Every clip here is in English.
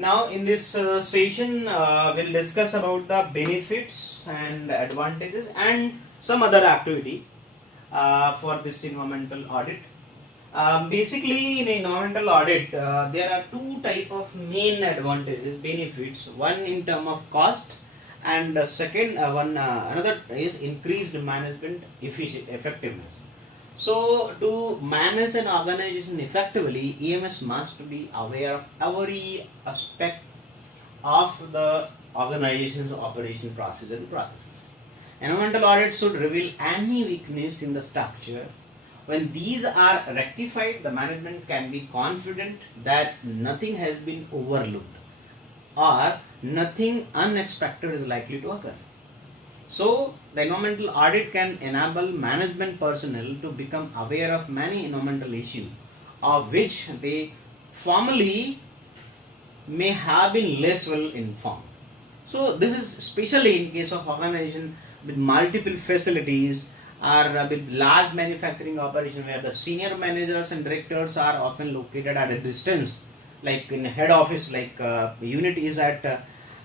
Now in this session we'll discuss about the benefits and advantages and some other activity for this environmental audit. Basically in environmental audit there are two type of main advantages, benefits. One in term of cost and second another is increased management effectiveness. So to manage an organization effectively, EMS must be aware of every aspect of the organization's operation process and processes. Environmental audit should reveal any weakness in the structure. When these are rectified, the management can be confident that nothing has been overlooked or nothing unexpected is likely to occur. So, the environmental audit can enable management personnel to become aware of many environmental issues of which they formerly may have been less well informed. So, this is especially in case of organization with multiple facilities or with large manufacturing operation where the senior managers and directors are often located at a distance, like in head office, like unit is at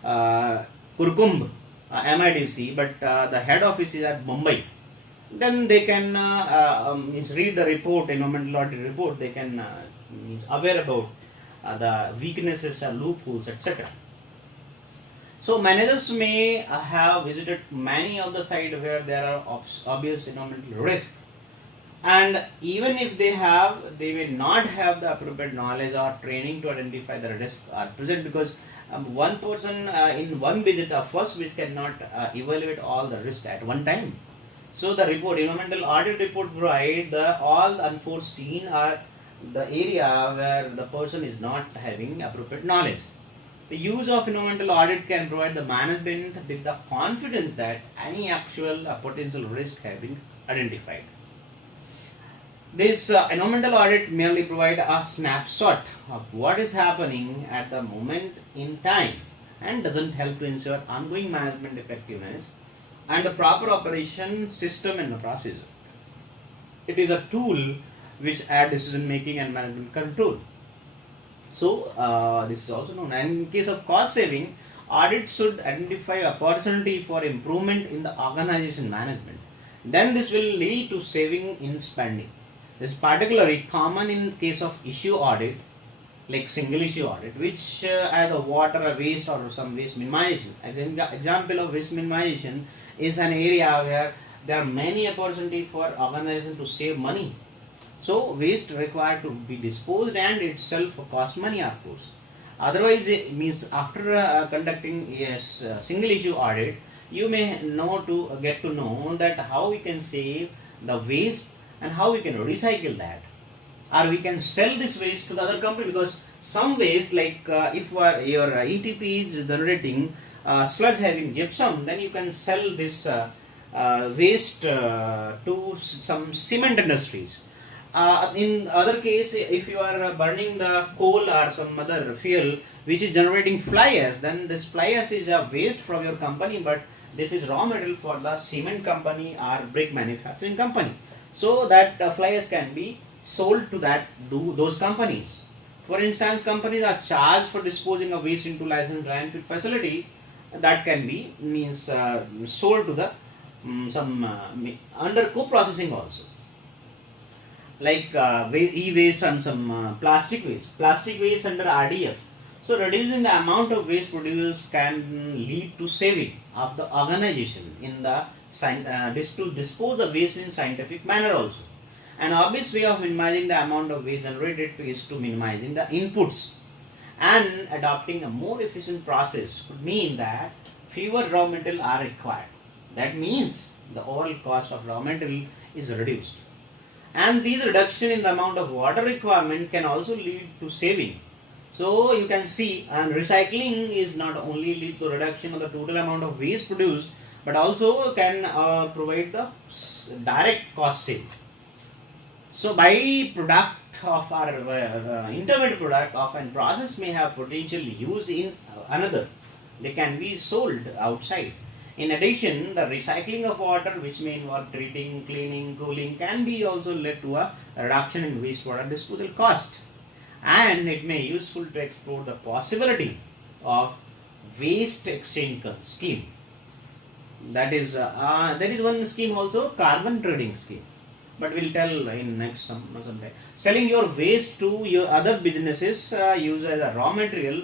Kurkumb, MIDC, but the head office is at Mumbai. Then they can read the report, environmental audit report. They can aware about the weaknesses, loopholes, etc. So managers may have visited many of the sites where there are obvious environmental risks, and even if they may not have the appropriate knowledge or training to identify the risks are present, because one person in one visit, a first visit cannot evaluate all the risk at one time. So the report, environmental audit report, provide all unforeseen are the area where the person is not having appropriate knowledge. The use of environmental audit can provide the management with the confidence that any actual potential risk have been identified. This environmental audit merely provide a snapshot of what is happening at the moment in time and doesn't help to ensure ongoing management effectiveness and the proper operation system and the process. It is a tool which add decision making and management control. So this is also known. And in case of cost saving, audit should identify opportunity for improvement in the organization management. Then this will lead to saving in spending. This is particularly common in case of issue audit, like single issue audit, which has a water or waste or some waste minimization. Example of waste minimization is an area where there are many opportunities for organization to save money. So waste required to be disposed and itself cost money, of course. Otherwise, it means after conducting a single issue audit, you may get to know that how we can save the waste and how we can recycle that, or we can sell this waste to the other company, because some waste, like if your ETP is generating sludge having gypsum, then you can sell this waste to some cement industries. In other case, if you are burning the coal or some other fuel which is generating fly ash, then this fly ash is a waste from your company, but this is raw material for the cement company or brick manufacturing company. So that fly ash can be sold to those companies. For instance, companies are charged for disposing of waste into licensed landfill facility. That can be sold to the under co-processing also, like e-waste and some plastic waste. Plastic waste under RDF. So reducing the amount of waste produced can lead to saving of the organization in the to dispose the waste in scientific manner also. An obvious way of minimizing the amount of waste generated is to minimizing the inputs, and adopting a more efficient process could mean that fewer raw material are required. That means the overall cost of raw material is reduced. And these reduction in the amount of water requirement can also lead to saving. So you can see, and recycling is not only lead to reduction of the total amount of waste produced, but also can provide the direct cost saving. So by product of our intermediate product of an process may have potential use in another, they can be sold outside. In addition, the recycling of water, which may involve treating, cleaning, cooling, can be also led to a reduction in wastewater disposal cost. and it may useful to explore the possibility of waste exchange scheme. That is there is one scheme also, carbon trading scheme, but we'll tell in next some time. Selling your waste to your other businesses use as a raw material,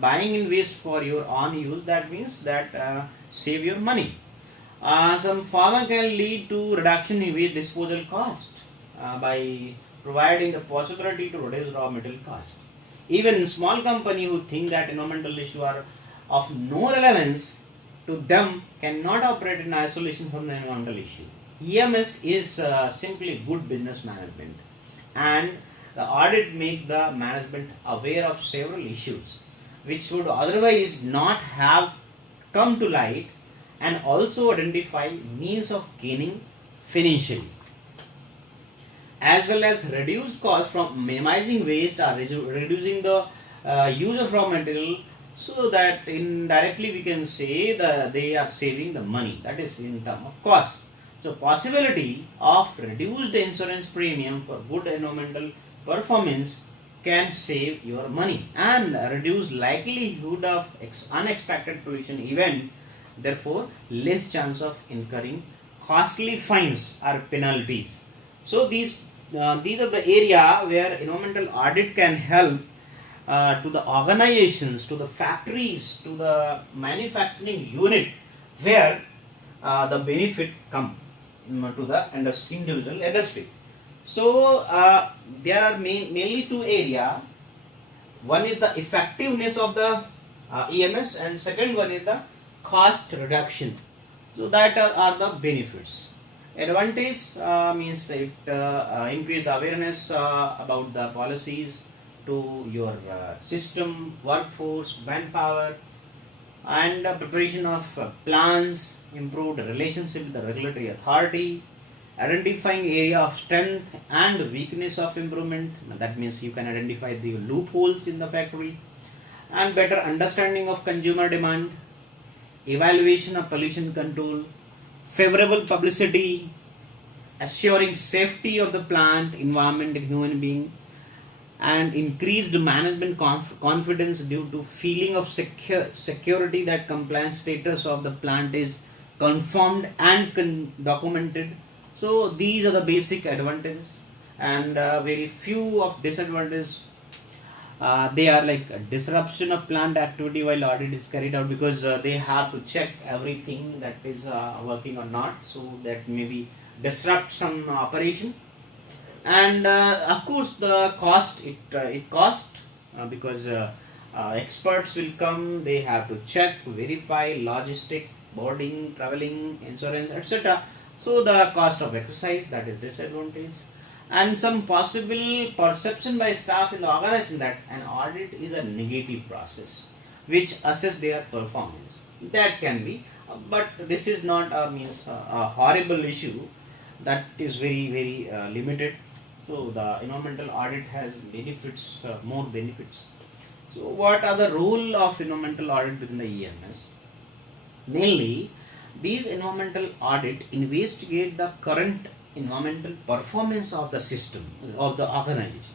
buying in waste for your own use, that means that save your money. Some farmer can lead to reduction in waste disposal cost by providing the possibility to reduce raw material cost. Even small company who think that environmental issues are of no relevance to them cannot operate in isolation from the environmental issue. EMS is simply good business management, and the audit make the management aware of several issues which would otherwise not have come to light, and also identify means of gaining financially, as well as reduce cost from minimizing waste or reducing the use of raw material, so that indirectly we can say that they are saving the money, that is in term of cost. So possibility of reduced insurance premium for good environmental performance can save your money and reduce likelihood of unexpected pollution event, therefore less chance of incurring costly fines or penalties. So these are the area where environmental audit can help to the organizations, to the factories, to the manufacturing unit, where the benefit come to the individual industry. So there are mainly two area. One is the effectiveness of the EMS, and second one is the cost reduction. So that are the benefits. Advantage means it increase the awareness about the policies to your system, workforce, manpower, and preparation of plans, improved relationship with the regulatory authority, identifying area of strength and weakness of improvement. That means you can identify the loopholes in the factory, and better understanding of consumer demand, evaluation of pollution control, favorable publicity, assuring safety of the plant, environment, and human being, and increased management confidence due to feeling of security that compliance status of the plant is confirmed and documented. So these are the basic advantages, and very few of disadvantages. They are like a disruption of plant activity while audit is carried out, because they have to check everything that is working or not, so that maybe disrupt some operation. And of course the cost, it cost because experts will come, they have to check, verify logistic, boarding, traveling, insurance, etc. So the cost of exercise, that is disadvantage. And some possible perception by staff in the organization that an audit is a negative process which assess their performance, that can be, but this is not a horrible issue, that is very limited. So the environmental audit has benefits, more benefits. So what are the role of environmental audit within the EMS? Mainly, these environmental audit investigate the current environmental performance of the system, of the organization.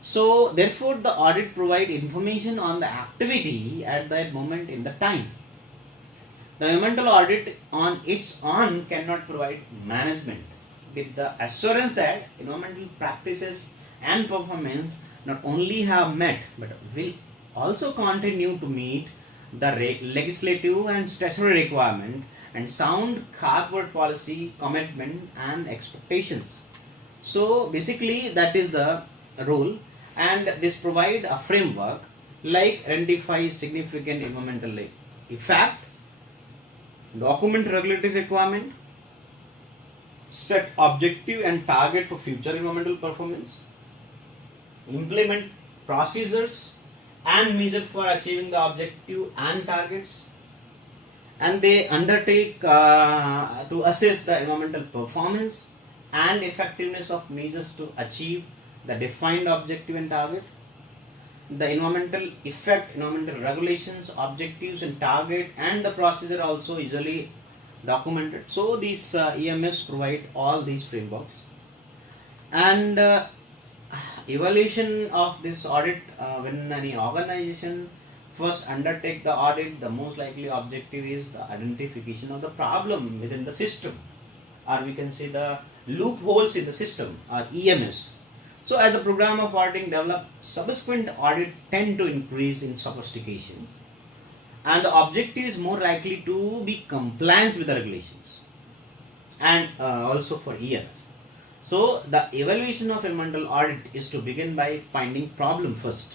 So therefore the audit provide information on the activity at that moment in the time. The environmental audit on its own cannot provide management with the assurance that environmental practices and performance not only have met but will also continue to meet the legislative and statutory requirement and sound corporate policy commitment and expectations. So basically that is the role, and this provide a framework like identify significant environmental effect, document regulatory requirement, set objective and target for future environmental performance, implement procedures and measure for achieving the objective and targets, and they undertake to assess the environmental performance and effectiveness of measures to achieve the defined objective and target. The environmental effect, environmental regulations, objectives and target, and the procedure also usually documented. So these EMS provide all these frameworks, and evaluation of this audit, when any organization first undertake the audit, the most likely objective is the identification of the problem within the system, or we can say the loopholes in the system, or EMS. So as the program of auditing develop, subsequent audit tend to increase in sophistication, and the objective is more likely to be compliance with the regulations, and also for EMS. So the evaluation of environmental audit is to begin by finding problem first,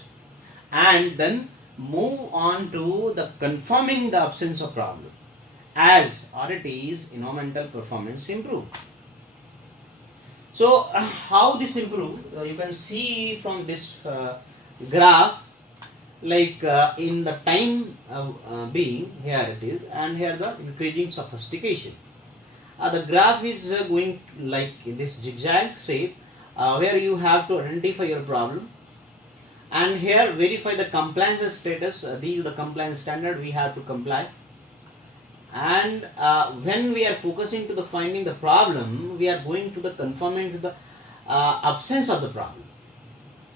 and then move on to the confirming the absence of problem, as audit is environmental performance improve. So how this improve, you can see from this graph, like in the time being, here it is, and here the increasing sophistication. The graph is going like this zigzag shape, where you have to identify your problem, and here verify the compliance status. These are the compliance standard we have to comply, and when we are focusing to the finding the problem, we are going to the confirming to the absence of the problem.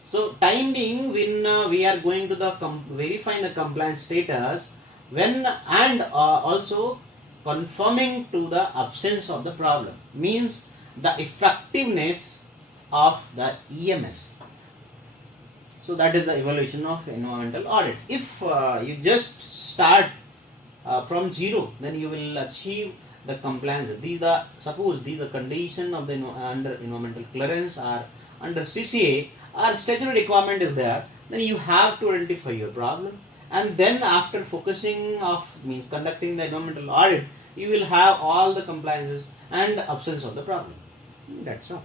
So time being, when we are going to the verifying the compliance status, when and also confirming to the absence of the problem, means the effectiveness of the EMS. So that is the evaluation of environmental audit. If you just start from zero, then you will achieve the compliance. These are, suppose these are condition of the under environmental clearance or under CCA, or statutory requirement is there, then you have to identify your problem, and then after focusing of means conducting the environmental audit, you will have all the compliances and absence of the problem. That's all.